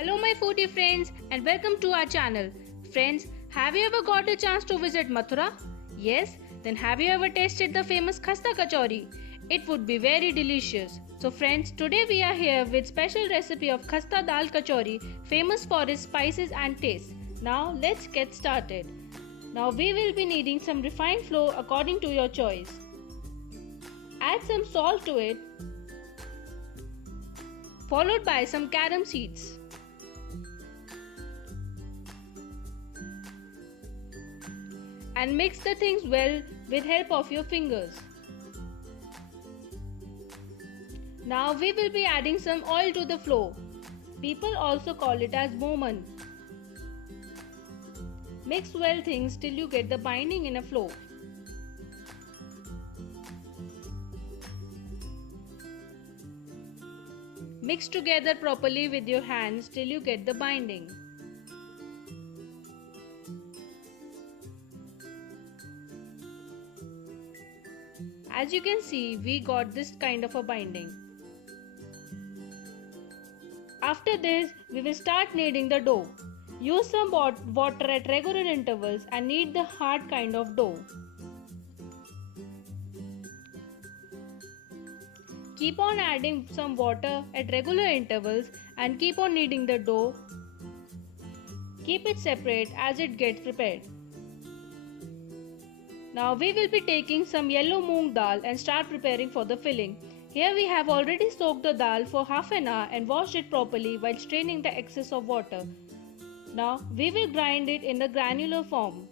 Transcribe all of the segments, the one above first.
Hello my foodie friends and welcome to our channel. Friends, have you ever got a chance to visit Mathura? Yes? Then have you ever tasted the famous Khasta Kachori? It would be very delicious. So friends, today we are here with special recipe of Khasta Dal Kachori, famous for its spices and taste. Now let's get started. Now we will be needing some refined flour according to your choice. Add some salt to it, followed by some carom seeds. And mix the things well with help of your fingers. Now we will be adding some oil to the flour. People also call it as moman. Mix well things till you get the binding in a flour. Mix together properly with your hands till you get the binding. As you can see, we got this kind of a binding. After this, we will start kneading the dough. Use some water at regular intervals and knead the hard kind of dough. Keep on adding some water at regular intervals and keep on kneading the dough. Keep it separate as it gets prepared. Now we will be taking some yellow moong dal and start preparing for the filling. Here we have already soaked the dal for half an hour and washed it properly while straining the excess of water. Now we will grind it in the granular form.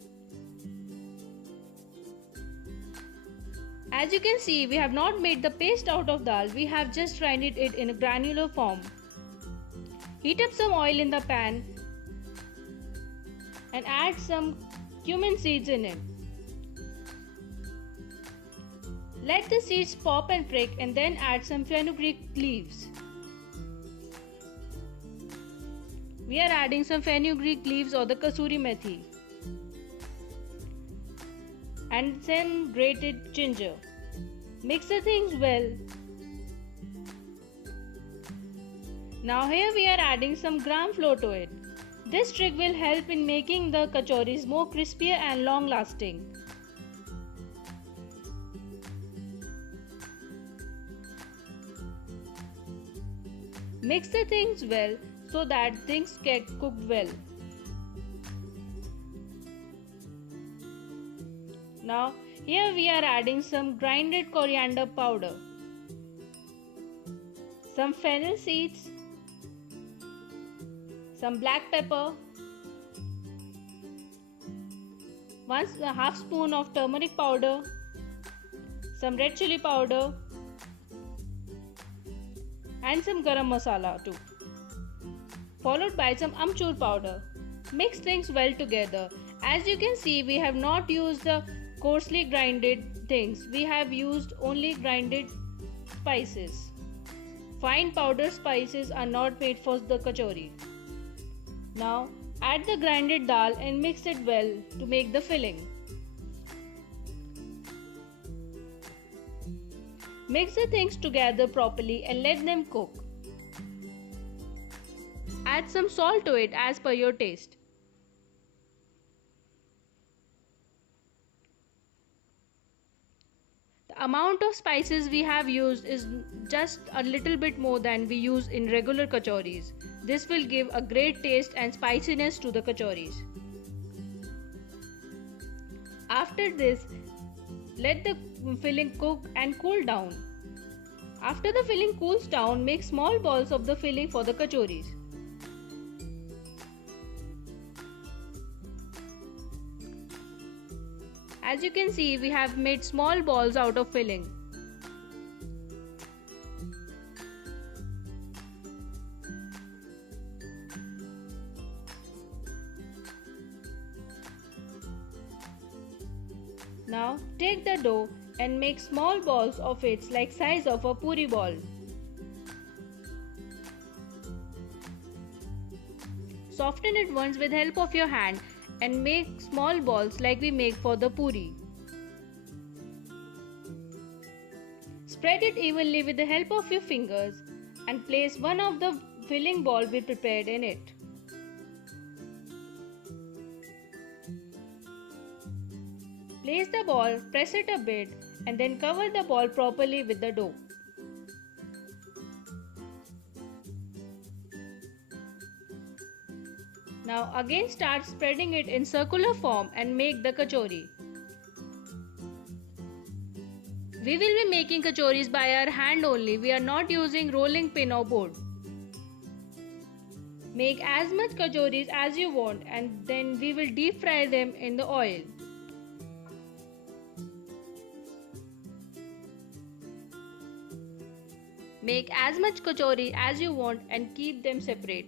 As you can see, we have not made the paste out of dal, we have just grinded it in a granular form. Heat up some oil in the pan and add some cumin seeds in it. Let the seeds pop and prick and then add some fenugreek leaves. We are adding some fenugreek leaves or the kasuri methi. And then grated ginger. Mix the things well. Now here we are adding some gram flour to it. This trick will help in making the kachoris more crispier and long lasting. Mix the things well so that things get cooked well. Now here we are adding some grinded coriander powder, some fennel seeds, some black pepper, a half spoon of turmeric powder, some red chili powder and some garam masala too, followed by some amchur powder. Mix things well together. As you can see, we have not used the coarsely grinded things. We have used only grinded spices. Fine powdered spices are not made for the kachori. Now add the grinded dal and mix it well to make the filling. Mix the things together properly and let them cook. Add some salt to it as per your taste. The amount of spices we have used is just a little bit more than we use in regular kachoris. This will give a great taste and spiciness to the kachoris. After this, let the filling cook and cool down. After the filling cools down, make small balls of the filling for the kachoris. As you can see, we have made small balls out of filling. Now take the dough and make small balls of it like size of a puri ball. Soften it once with help of your hand and make small balls like we make for the puri. Spread it evenly with the help of your fingers and place one of the filling ball we prepared in it. Place the ball, press it a bit, and then cover the ball properly with the dough. Now again start spreading it in circular form and make the kachori. We will be making kachoris by our hand only. We are not using rolling pin or board. Make as much kachoris as you want and then we will deep fry them in the oil. Make as much kachori as you want and keep them separate.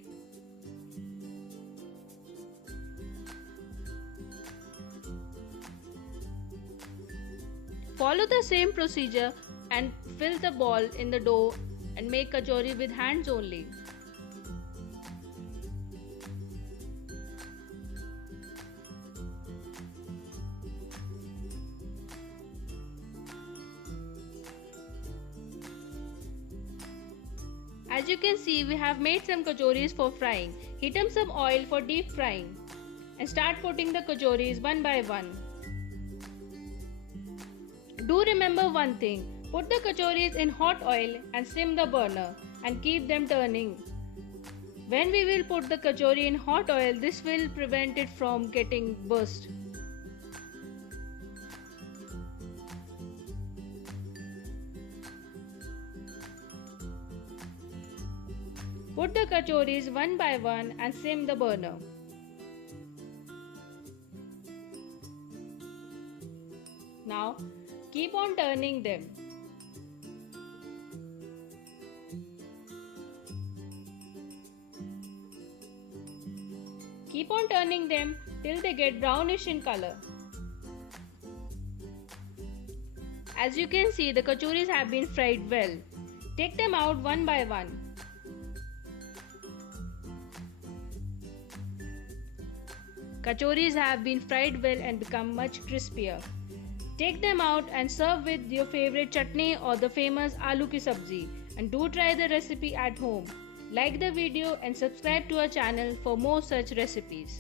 Follow the same procedure and fill the ball in the dough and make kachori with hands only. As you can see, we have made some kachoris for frying. Heat up some oil for deep frying and start putting the kachoris one by one. Do remember one thing, put the kachoris in hot oil and sim the burner and keep them turning. When we will put the kachori in hot oil, this will prevent it from getting burst. Put the kachoris one by one and sim the burner. Now keep on turning them. Keep on turning them till they get brownish in color. As you can see, the kachoris have been fried well. Take them out one by one. Kachoris have been fried well and become much crispier. Take them out and serve with your favorite chutney or the famous aloo ki sabzi. And do try the recipe at home. Like the video and subscribe to our channel for more such recipes.